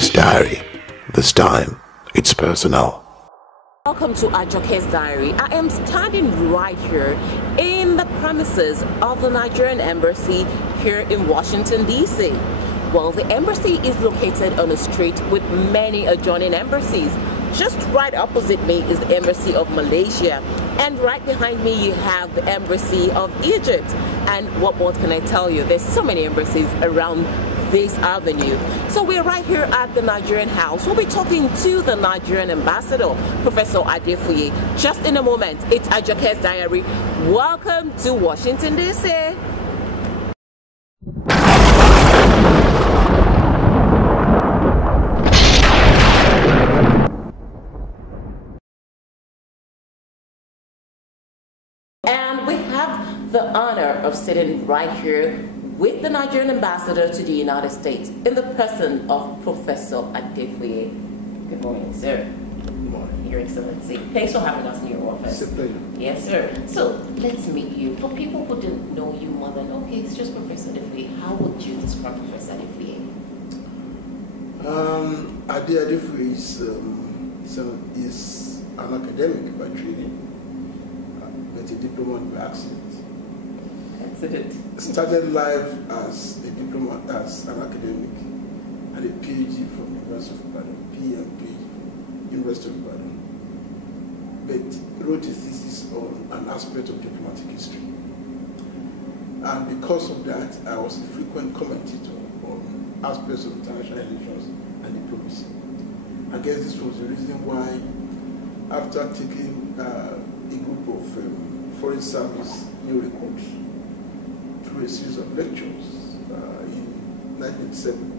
Ajoke's diary. This time, it's personal. Welcome to Ajoke's diary. I am standing right here in the premises of the Nigerian embassy here in Washington, D.C. Well, the embassy is located on a street with many adjoining embassies. Just right opposite me is the embassy of Malaysia, and right behind me you have the embassy of Egypt. And what more can I tell you? There's so many embassies around this avenue. So we're right here at the Nigerian house. We'll be talking to the Nigerian ambassador, Professor Adefuye, just in a moment. It's Ajoke's diary. Welcome to Washington, D.C. And we have the honor of sitting right here with the Nigerian ambassador to the United States in the person of Professor Adefuye. Good morning, sir. Good morning. Your Excellency. Thanks for having us in your office. It's a pleasure. Yes, sir. So let's meet you. For people who didn't know you more than, okay, it's just Professor Adefuye. How would you describe Professor Adefuye? Adefuye is an academic by training, but a diplomat by accident. Started life as a diplomat, as an academic, and a PhD from University of Ibadan, PhD, University of Ibadan. But wrote a thesis on an aspect of diplomatic history. And because of that, I was a frequent commentator on aspects of international relations and diplomacy. I guess this was the reason why, after taking a group of foreign service new recruits through a series of lectures in 1987,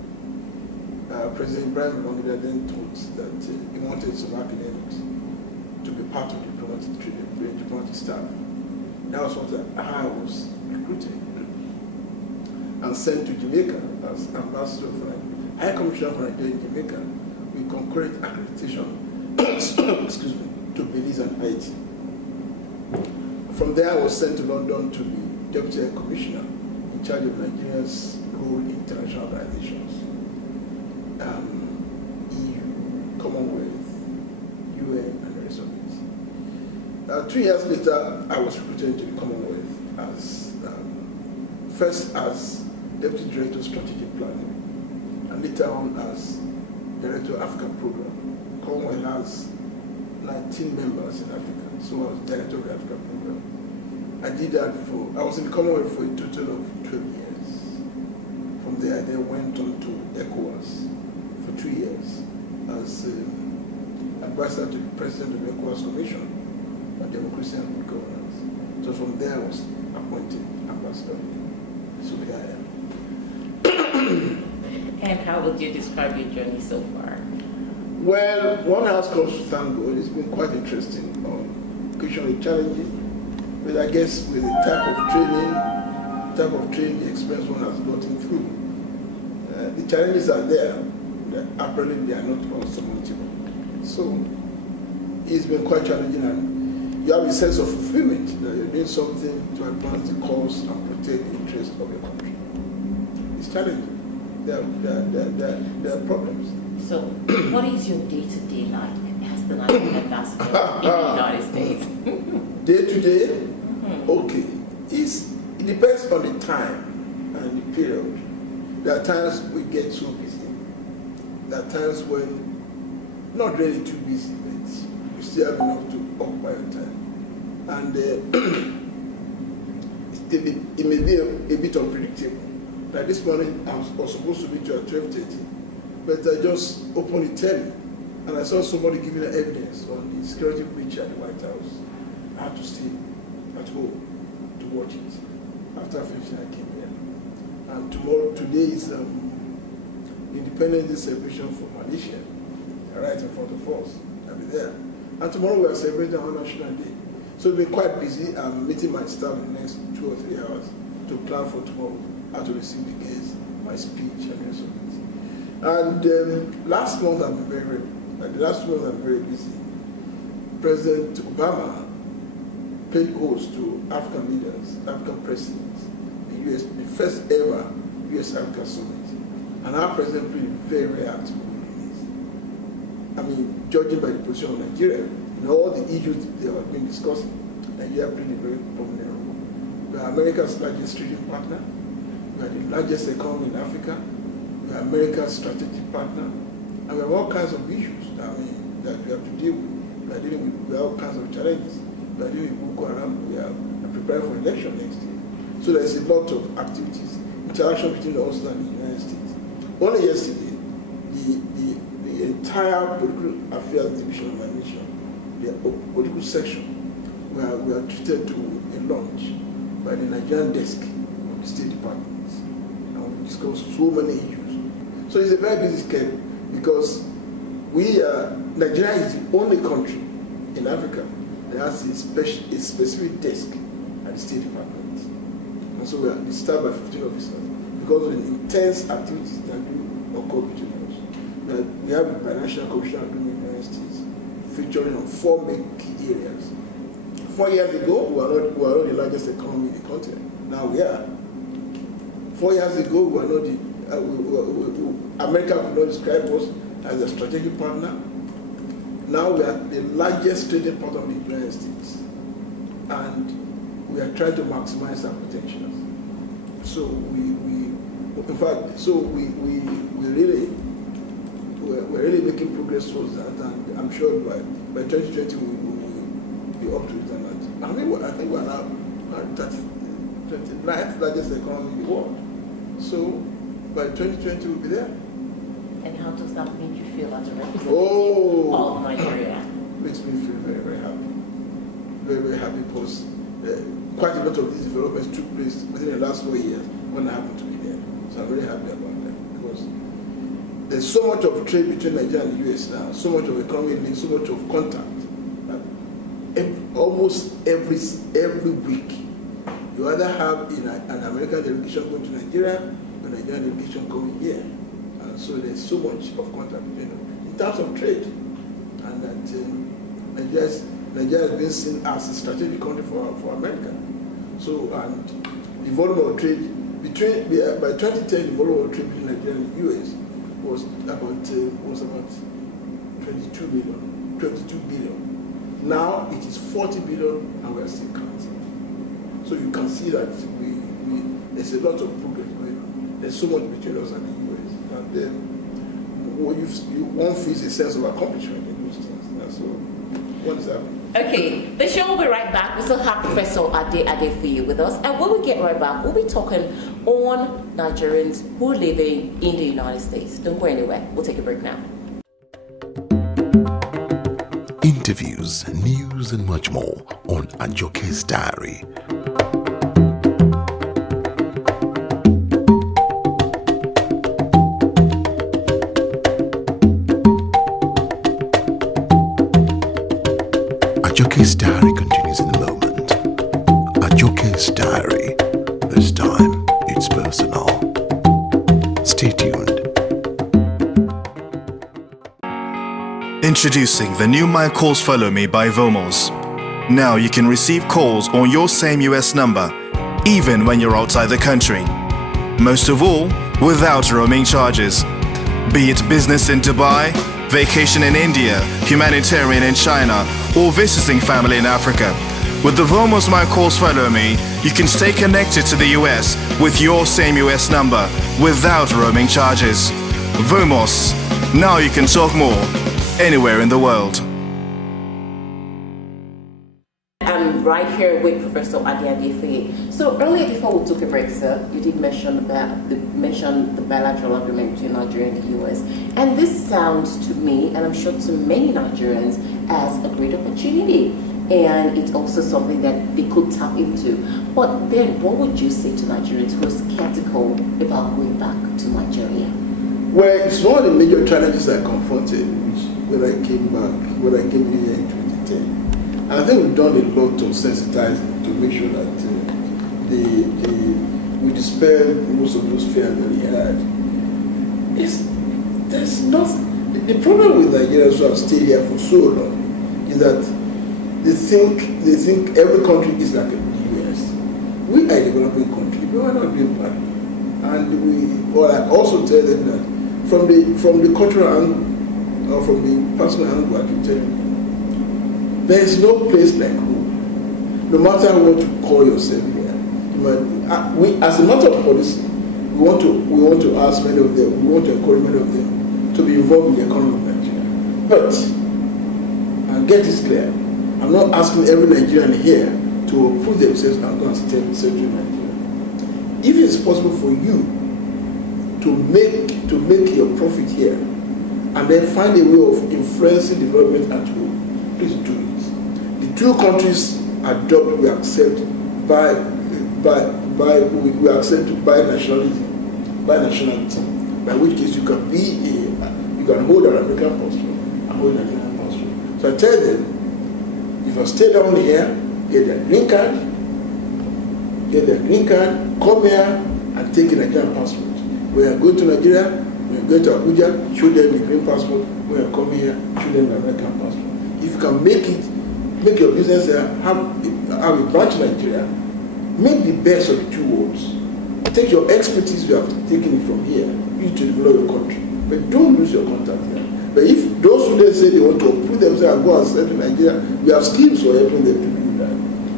President Ibrahim Babangida then thought that he wanted some academics to be part of the diplomatic staff. That was what I was recruited and sent to Jamaica as ambassador for High Commissioner for Nigeria in Jamaica with concurrent accreditation excuse me, to Belize and Haiti. From there, I was sent to London to be Deputy High Commissioner in charge of Nigeria's role in international organizations, EU, Commonwealth, UN, and the rest of it. 2 years later, I was recruited into the Commonwealth as first as Deputy Director of Strategic Planning, and later on as Director of Africa Program. Commonwealth has 19 members in Africa, so I was Director of the Africa Program. I did that I was in the Commonwealth for a total of 12 years. From there, I then went on to ECOWAS for 2 years as advisor to the President of the ECOWAS Commission on Democracy and Good Governance. So from there, I was appointed ambassador. So here I am. And how would you describe your journey so far? Well, one has cause to thank God. It's been quite interesting, occasionally challenging. But I guess with the type of training, the experience one has gotten through, the challenges are there. Apparently, they are not unsurmountable. So it's been quite challenging, and you have a sense of fulfillment that you're doing something to advance the cause and protect the interests of your country. It's challenging. There are problems. So, what is your day-to-day like as the Nigerian ambassador in the United States? Day to day? Okay. It depends on the time and the period. There are times we get so busy. There are times when not really too busy, but you still have enough to occupy your time. And it may be a bit unpredictable. Like this morning, I was supposed to be to at 12:30, but I just opened the telly and I saw somebody giving evidence on the security breach at the White House. I had to stay at home to watch it. After finishing, I came here. And today is Independence Day celebration for Malaysia, right in front of us. I'll be there. And tomorrow we are celebrating our National Day. So we've been quite busy. I'm meeting my staff in the next 2 or 3 hours to plan for tomorrow, how to receive the guests, my speech, and the rest of it. And last month I've been very busy. President Obama paid host to African leaders, African presidents, the first ever US-Africa summit. And our president played very, very active in judging by the position of Nigeria, all the issues they have been discussing, Nigeria played a very prominent role. We are America's largest trading partner. We are the largest economy in Africa. We are America's strategic partner. And we have all kinds of issues that we have to deal with. We are dealing with all kinds of challenges. We are dealing with Boko Haram. We are preparing for election next year. So there's a lot of activities, interaction between us and the United States. Only yesterday, the entire political affairs division of my nation, the political section, we are treated to a lunch by the Nigerian desk of the State Department. And we discuss so many issues. So it's a very busy schedule because Nigeria is the only country in Africa that has a specific desk at the State Department. And so we are staffed by 15 officers because of the intense activities that do occur between us. We have a financial cooperation agreement in the United States featuring on 4 main key areas. 4 years ago, we were not the largest economy in the continent. Now we are. 4 years ago, we were not America could not describe us as a strategic partner. Now we are the largest trading partner of the United States. And we are trying to maximize our potentials. So we're really making progress towards that, and I'm sure by 2020 we will be up to it. And I think we're now at 29th largest economy in the world. So by 2020 we'll be there. And how does that make you feel as a representative of Nigeria? Makes me feel very, very happy. Very, very happy because quite a lot of these developments took place within the last 4 years when I happened to be there. So I'm very happy about that because there's so much of trade between Nigeria and the US now, so much of economic link, so much of contact. Almost every week, you either have an American delegation going to Nigeria or a Nigerian delegation coming here. And so there's so much of contact between them in terms of trade. And that Nigeria has been seen as a strategic country for America. So, and the volume of trade by 2010, the volume of trade between Nigeria and the US was about 22 billion. Now it is 40 billion, and we are still counting. So you can see that there's a lot of progress going on. There's so much between us and the US, and then one feels a sense of accomplishment in those things. And so, what is happening? Okay, the show will be right back. We still have Professor Adefuye with us, and when we get right back, we'll be talking on Nigerians who are living in the United States. Don't go anywhere. We'll take a break now. Interviews, news, and much more on Ajoke's Diary. Ajoke's Diary continues in a moment. Ajoke's Diary. This time, it's personal. Stay tuned. Introducing the new My Calls Follow Me by Vomos. Now you can receive calls on your same US number, even when you're outside the country. Most of all, without roaming charges. Be it business in Dubai, vacation in India, humanitarian in China, or visiting family in Africa. With the Vomos My Calls Follow Me, you can stay connected to the US with your same US number without roaming charges. Vomos. Now you can talk more anywhere in the world. I'm right here with Professor Adefuye. So earlier before we took a break, sir, you did mention the bilateral agreement between Nigeria and the US. And this sounds to me, and I'm sure to many Nigerians, as a great opportunity. And it's also something that they could tap into. But then what would you say to Nigerians who are skeptical about going back to Nigeria? Well, it's one of the major challenges I confronted when I came here in 2010. And I think we've done a lot to sensitize to make sure that we dispel most of those fears that we had. There's nothing. The problem with Nigerians who have stayed here for so long is that they think every country is like the US. We are a developing country. We are not doing bad. And I also tell them that from the cultural angle, or from the personal angle, I can tell you, there is no place like home. No matter what you call yourself here, we, as a matter of policy, we want to ask many of them, we want to encourage many of them to be involved in the economy of Nigeria. But, and get this clear, I'm not asking every Nigerian here to put themselves and go and settle in Nigeria. If it's possible for you to make your profit here and then find a way of influencing development at home, please do it. The two countries adopt, we accept we accept by nationality, by which case you can hold an American passport and hold an Nigerian passport. So I tell them, if I stay down here, get their green card, come here and take a Nigerian passport. When I go to Nigeria, when I go to Abuja, show them the green passport. When I come here, show them the American passport. If you can make your business here, have a branch in Nigeria, make the best of the two worlds. Take your expertise you have taken it from here, you to develop your country. But don't lose your contact here. But if those who they say they want to uproot themselves and go and settle in Nigeria, we have schemes for helping them to do that.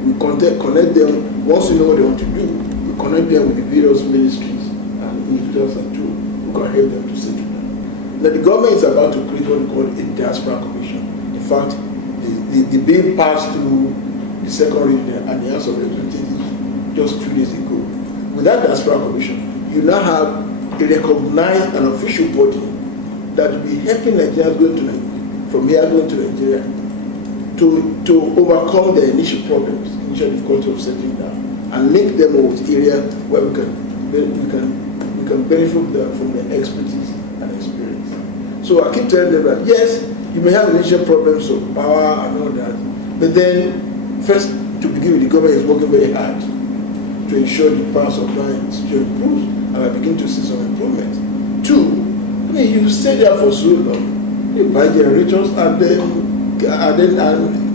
We connect them, once you know what they want to do, we connect them with the various ministries and individuals and tools who can help them to settle down. Now the government is about to create what we call a diaspora commission. In fact, the bill passed through the second reading and the House of Representatives just 2 days ago. With that diaspora commission, you now have a recognized and official body that will be helping Nigerians from here going to Nigeria to overcome their initial problems, initial difficulty of settling down, and link them with areas where we can benefit from their expertise and experience. So I keep telling them that yes, you may have initial problems of power and all that, but then first, to begin with, the government is working very hard to ensure the power supply situation improves, and I begin to see some improvement. Two, I mean, you stay there for so long, you buy generators and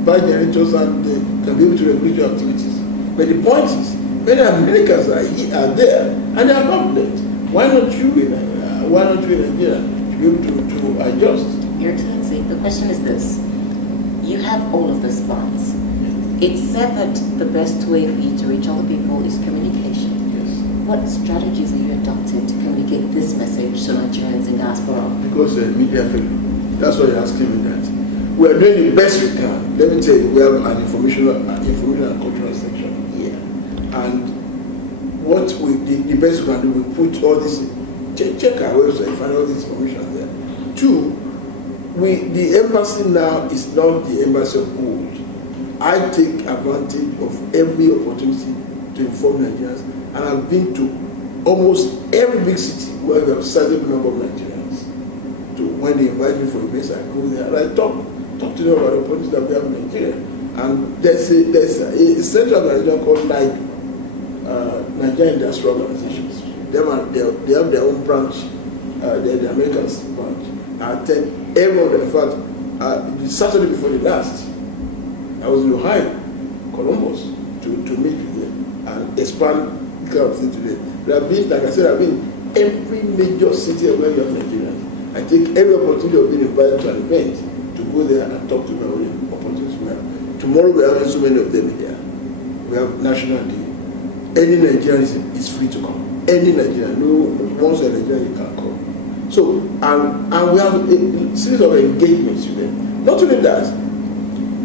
buy generators and can be able to regulate your activities. But the point is, many Americans are there and they are confident. Why not you in Nigeria to be able to adjust? Your Excellency, the question is this. You have all of these funds. It's said that the best way for you to reach all the people is communication. Yes. What strategies are you adopting to communicate this message to Nigerians in diaspora? Because media failure. That's why you're asking me that. We are doing the best we can. Let me tell you, we have an informational and cultural section here. And what the best we can do, we put all this, check our website, find all this information there. Two, the embassy now is not the embassy of old. I take advantage of every opportunity to inform Nigerians, and I've been to almost every big city where we have a certain number of Nigerians. When they invite me for a base, I go there and I talk to them about the opportunities that we have in Nigeria. And there's a central organization called Nigerian Industrial Organizations. They have their own branch, the American branch. I attend everyone. In fact, the Saturday before the last, I was in Ohio, Columbus, to meet with them and expand the kind of thing today. But I've been, like I said, I've been in every major city where you have Nigerians. I take every opportunity of being invited to an event to go there and talk to them about the opportunities we have. Tomorrow we have so many of them here. We have National Day. Any Nigerian is free to come. Any Nigerian, no, once you're a Nigerian, you can come. So, and we have a series of engagements with them. Not only that,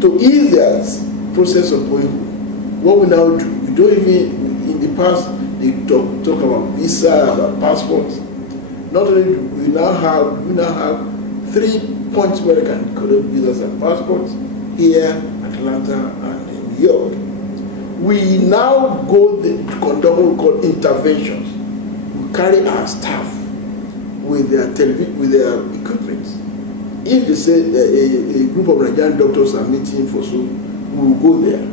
to ease their process of going, what we now do, we don't even, in the past, they talk about visa, about passports. Not only do we now have 3 points where they can collect visas and passports, here, Atlanta, and in New York. We now go to conduct what we call interventions. We carry our staff with their equipment. If they say a group of Nigerian doctors are meeting for so, we will go there.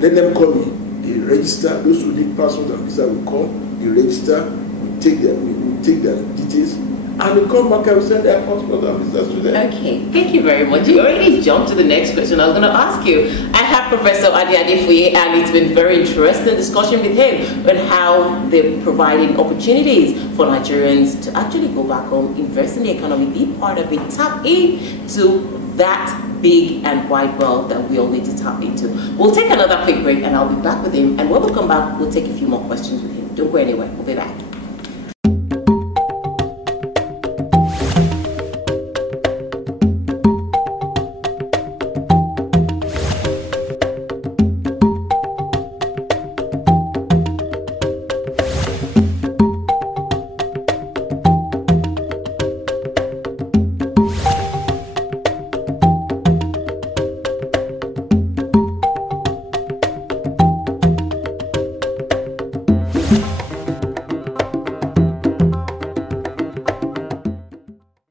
Let them come in. They register. Those who need passport and visa will come. They register. We take their their details, and they come back and send their passport and visas to them. Okay, thank you very much. You already jumped to the next question I was going to ask you. I have Professor Adefuye, and it's been very interesting discussion with him on how they're providing opportunities for Nigerians to actually go back home, invest in the economy, be part of it, tap into that big and wide world that we all need to tap into. We'll take another quick break, and I'll be back with him. And when we come back, we'll take a few more questions with him. Don't go anywhere. We'll be back.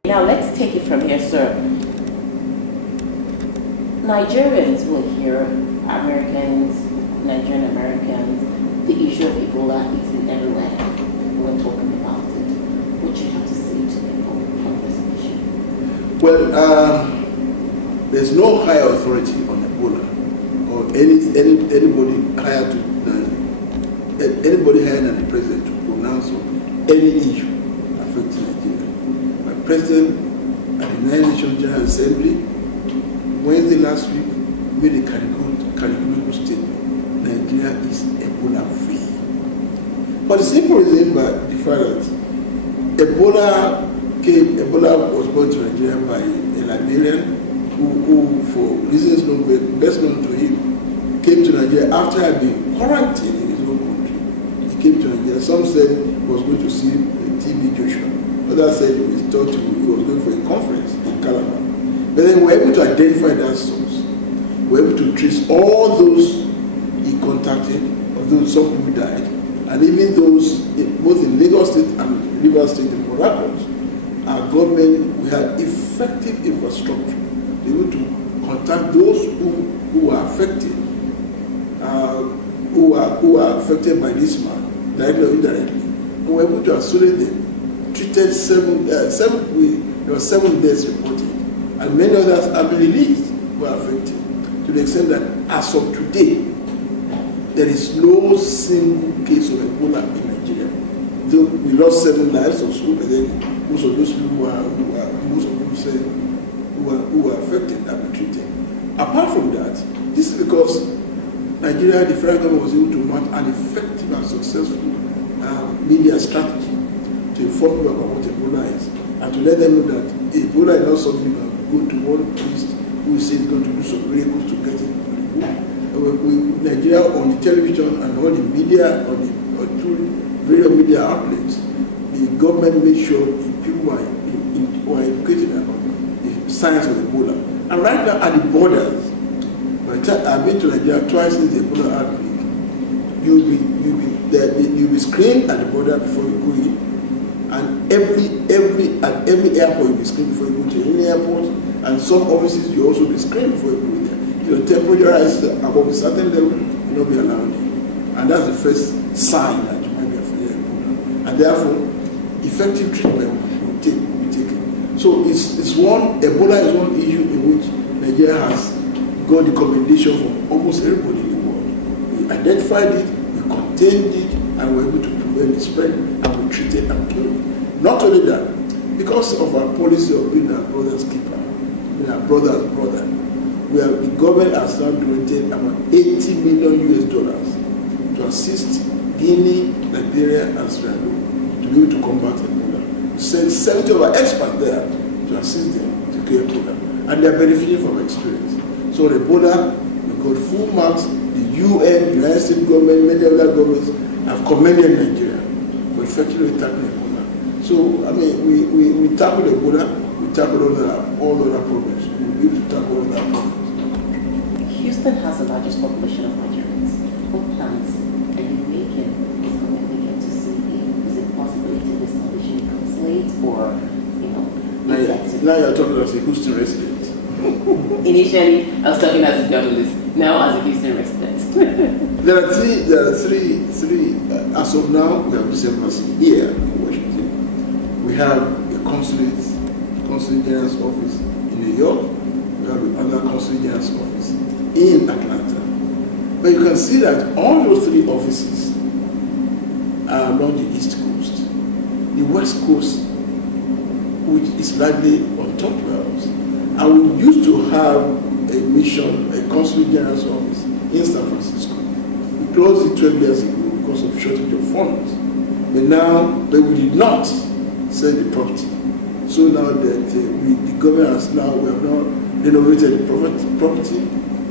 Now let's take it from here, sir. Nigerians will hear Americans, Nigerian Americans, the issue of Ebola is in everywhere. We're talking about it. What do you have to say to people on this issue? Well, there's no higher authority on Ebola or anybody higher than the president to pronounce on any issue affecting Nigeria. My president at the United Nations General Assembly Wednesday last week made a categorical statement: Nigeria is Ebola free. But the simple reason by the fact that Ebola was brought to Nigeria by a Liberian who for reasons best known to him, came to Nigeria after having been quarantined in his own country. He came to Nigeria. Some said he was going to see TB Joshua. Others said he thought he was going for a conference in Calabar. But then we were able to identify that source. We were able to trace all those he contacted, although some people died, and even those both in Lagos State and Rivers State and Port Harcourt. Our government, we had effective infrastructure to be able to contact those who are affected, who are affected by this man, directly or indirectly. And we were able to isolate them, treated there were 7 deaths reported, and many others have been released who are affected, to the extent that as of today, there is no single case of Ebola in Nigeria. Though we lost 7 lives or so, but then most of those people who are affected have been treated. Apart from that, this is because Nigeria, the federal government, was able to mount an effective and successful media strategy to inform people about what Ebola is, and to let them know that Ebola is not something you can go to one priest who says he's going to do some miracles to get it. Nigeria, on the television and all the media, through various media outlets, the government made sure people were educated about the science of Ebola. And right now at the borders, by the time I've been to Nigeria twice since the Ebola outbreak, you'll be screened at the border before you go in, and at every airport you'll be screened before you go to any airport, and some offices you also be screened before you go there. If your temperature rises above a certain level, you'll not be allowed in. And that's the first sign that you might be affected by Ebola. And therefore, effective treatment will be taken. So Ebola is one issue in which Nigeria has got the commendation from almost everybody in the world. We identified it, we contained it, and were able to prevent the spread, and we treated and killed it. Not only that, because of our policy of being our brother's keeper, being our brother's brother, the government has now donated about $80 million to assist Guinea, Liberia, and Sierra Leone to be able to combat Ebola. We sent 70 of our experts there to assist them to cure Ebola, and they are benefiting from experience. So Ebola, we got full marks. The UN, the United States government, many other governments have commended Nigeria for effectively tackling Ebola. So, I mean, we tackled Ebola, we tackled all other problems. We need to tackle all other problems. Houston has the largest population of Nigerians. What plans are you making when we get to see you? Is it possibility of establishing a consulate or, Now you're talking as a Houston resident. Initially, I was talking as a journalist. Now as a Houston resident. There are three. As of now, we have this embassy here in Washington. We have a consulate general's office in New York. We have another consulate general's office in Atlanta. But you can see that all those three offices are along the East Coast. The West Coast, which is largely untalked about, and we used to have a mission, a consulate general's office in San Francisco. We closed it 12 years ago because of shortage of funds. But we did not sell the property. So now that the government has we have now renovated the property,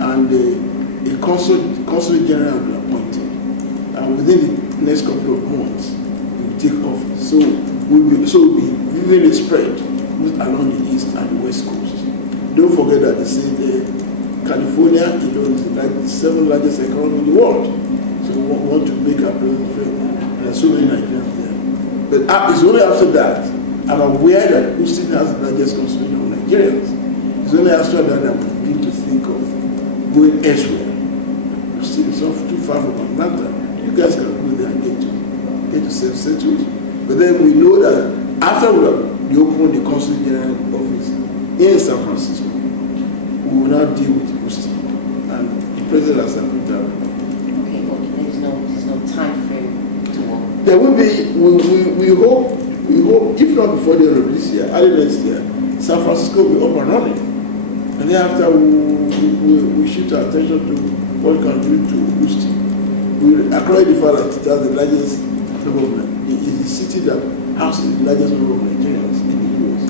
and a consulate general has been appointed. And within the next couple of months, we will take office. So we'll be evenly spread along the East and the West Coast. Don't forget that they say California is the seventh largest economy in the world. So we want to make our presence felt. There are so many Nigerians there. But it's only after that, I'm aware that Houston has the largest concentration of Nigerians. It's only after that we begin to think of going elsewhere. Houston is not too far from Atlanta. You guys can go there and get yourself settled. But then we know that after we open the consulate general office in San Francisco, we will now deal with Houston. And the president has approved that. Okay, well, there's no time frame to work. There will be, we hope, if not before the end of this year, early next year, San Francisco will be up and running. And then after we shift our attention to what we can do to Houston. We acknowledge the fact that it has the largest number of, it is the city that houses the largest number of Nigerians in the US.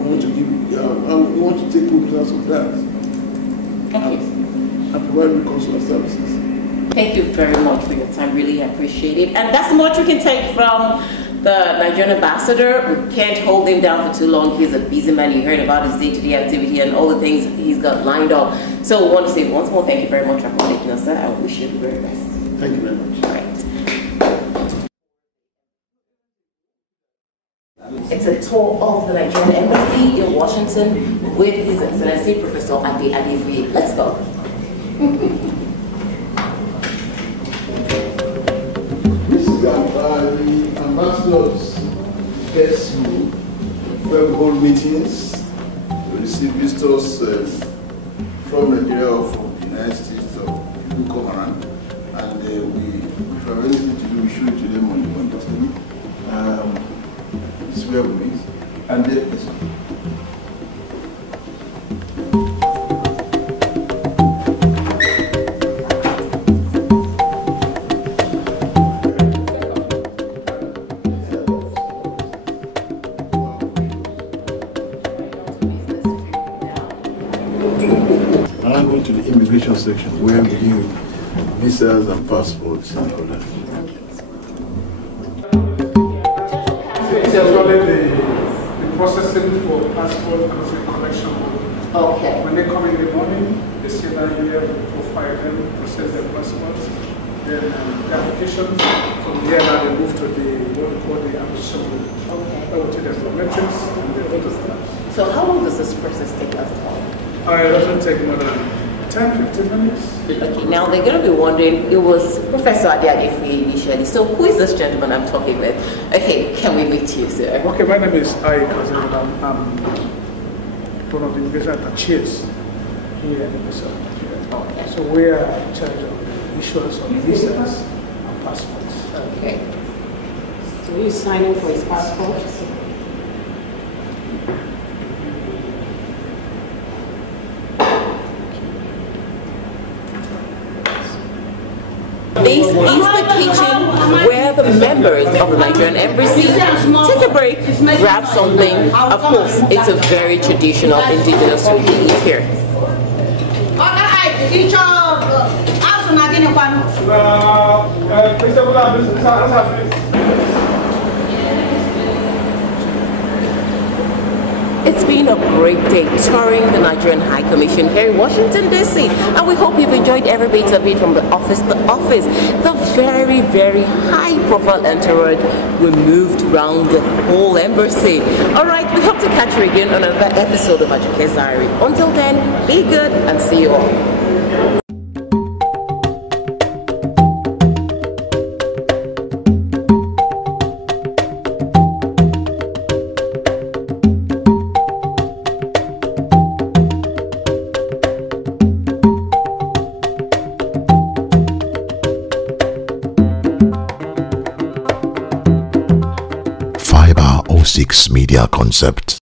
We want to take cognizance of that. And provide consular services. Thank you very much for your time. Really appreciate it. And that's much we can take from the Nigerian ambassador. We can't hold him down for too long. He's a busy man. You heard about his day-to-day activity and all the things he's got lined up. So we want to say once more, thank you very much for accommodating us, sir. I wish you the very best. Thank you very much. All right. It's a tour of the Nigerian Embassy in Washington with His Excellency Professor Adefuye. Let's go. This is the ambassador's guest room where we hold meetings, we receive visitors from Nigeria or from the United States or who come around, and if we have anything to do, we show it to them on the TV. This is where we meet, and I'm going to the immigration section where we deal with visas and passports and all that. It's actually the processing for passport and collection. Okay. When they come in the morning, they sit down here, profile them, process their passports, then the application. From there now they move to what we call the application room. Okay. That will take the biometrics and the photographs. So how long does this process take us all? It doesn't take more than 10-15 minutes. Okay, now they're going to be wondering, it was Professor Adefuye initially, so who is this gentleman I'm talking with? Okay, can we meet you, sir? Okay, my name is Ajoke. I'm one of the immigration attaches here in the Embassy of Nigeria. Okay. So we are in charge of the issuance of visas and passports. Okay. So he's signing for his passport? This is the kitchen where the members of the Nigerian Embassy take a break, grab something. Of course, it's a very traditional indigenous food we eat here. It's been a great day touring the Nigerian High Commission here in Washington, D.C. And we hope you've enjoyed every bit of it from the office to office. The very, very high-profile entourage we moved around the whole embassy. All right, we hope to catch you again on another episode of Ajoke's Diary. Until then, be good and see you all. Radio 6 Media Concept.